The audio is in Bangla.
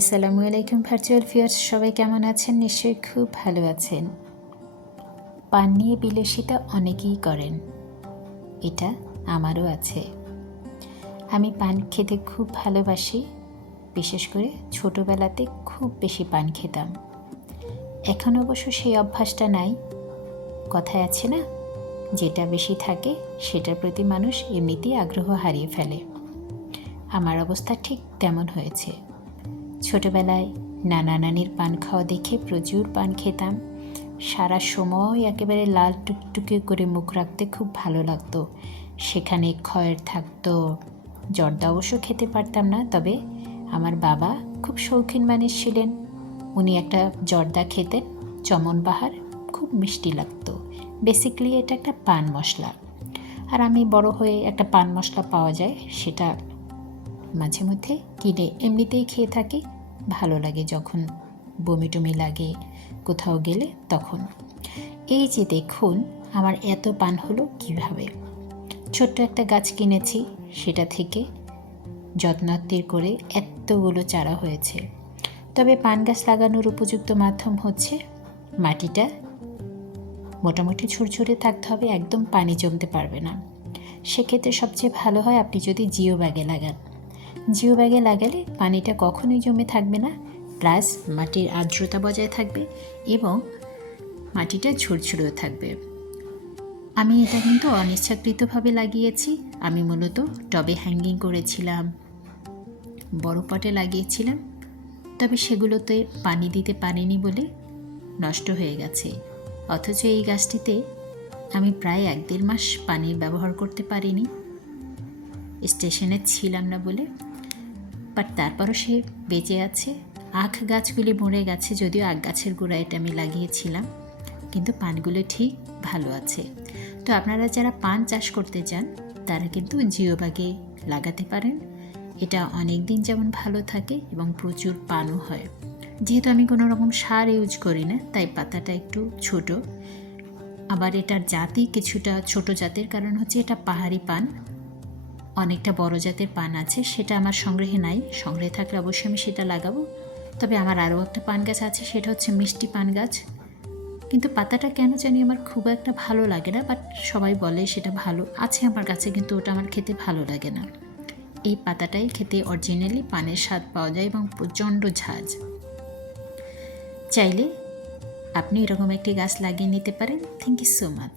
আসসালামু আলাইকুম ভার্চুয়াল ভিউয়ার্স, সবাই কেমন আছেন? নিশ্চয়ই খুব ভালো আছেন। পান নিয়ে বিলাসিতা অনেকেই করেন, এটা আমারও আছে। আমি পান খেতে খুব ভালোবাসি, বিশেষ করে ছোটোবেলাতে খুব বেশি পান খেতাম। এখন অবশ্য সেই অভ্যাসটা নাই। কথায় আছে না, যেটা বেশি থাকে সেটার প্রতি মানুষ এমনিতেই আগ্রহ হারিয়ে ফেলে। আমার অবস্থা ঠিক তেমন হয়েছে। ছোটবেলায় নানা নানির পান খাওয়া দেখে প্রচুর পান খেতাম। সারা সময় একেবারে লাল টুকটুকে করে মুখ রাখতে খুব ভালো লাগতো। সেখানে খয়ের থাকতো। জর্দা অবশ্য খেতে পারতাম না, তবে আমার বাবা খুব শৌখিন মানুষ ছিলেন। উনি একটা জর্দা খেতেন, চমনবাহার, খুব মিষ্টি লাগতো। বেসিক্যালি এটা একটা পান মশলা। আর আমি বড় হয়ে একটা পান মশলা পাওয়া যায়, সেটা মাঝে মধ্যে কিনে এমনিতেই খেয়ে থাকি। ভালো লাগে যখন বমি টমি লাগে কোথাও গেলে তখন। এই যে দেখুন আমার এত পান হলো কিভাবে। ছোট্ট একটা গাছ কিনেছি, সেটা থেকে যত্নাত্তির করে এতগুলো চারা হয়েছে। তবে পান গাছ লাগানোর উপযুক্ত মাধ্যম হচ্ছে মাটিটা মোটামুটি ঝুরঝুরে থাকতে হবে, একদম পানি জমতে পারবে না। সেক্ষেত্রে সবচেয়ে ভালো হয় আপনি যদি জিও ব্যাগে লাগান। জিও ব্যাগে লাগালে পানিটা কখনোই জমে থাকবে না, প্লাস মাটির আর্দ্রতা বজায় থাকবে এবং মাটিটা ঝুরঝুরেও থাকবে। আমি এটা কিন্তু অনিচ্ছাকৃতভাবে লাগিয়েছি। আমি মূলত টবে হ্যাঙ্গিং করেছিলাম, বড় পটে লাগিয়েছিলাম, তবে সেগুলোতে পানি দিতে পারিনি বলে নষ্ট হয়ে গেছে। অথচ এই গাছটিতে আমি প্রায় 1-1.5 মাস পানির ব্যবহার করতে পারিনি, স্টেশনে ছিলাম না বলে। বাট তারপরও সে বেঁচে আছে। আখ গাছগুলি মরে গেছে, যদিও আখ গাছের গোড়ায় এটা আমি লাগিয়েছিলাম, কিন্তু পানগুলো ঠিক ভালো আছে। তো আপনারা যারা পান চাষ করতে চান তারা কিন্তু জিও ব্যাগে লাগাতে পারেন। এটা অনেক দিন যেমন ভালো থাকে এবং প্রচুর পানও হয়। যেহেতু আমি কোনো রকম সার ইউজ করি না, তাই পাতাটা একটু ছোট। আবার এটার জাতি কিছুটা ছোট জাতের, কারণ হচ্ছে এটা পাহাড়ি পান। অনেকটা বড় জাতের পান আছে, সেটা আমার সংগ্রহে নাই। সংগ্রহে থাকলে অবশ্যই আমি সেটা লাগাবো। তবে আমার আরও একটা পান গাছ আছে, সেটা হচ্ছে মিষ্টি পান গাছ। কিন্তু পাতাটা কেন জানি আমার খুব একটা ভালো লাগে না, বাট সবাই বলে সেটা ভালো আছে আমার কাছে, কিন্তু ওটা আমার খেতে ভালো লাগে না। এই পাতাটাই খেতে অরিজিনালি পানের স্বাদ পাওয়া যায় এবং প্রচণ্ড ঝাঁজ। চাইলে আপনি এরকম একটি গাছ লাগিয়ে নিতে পারেন। Thank you so much.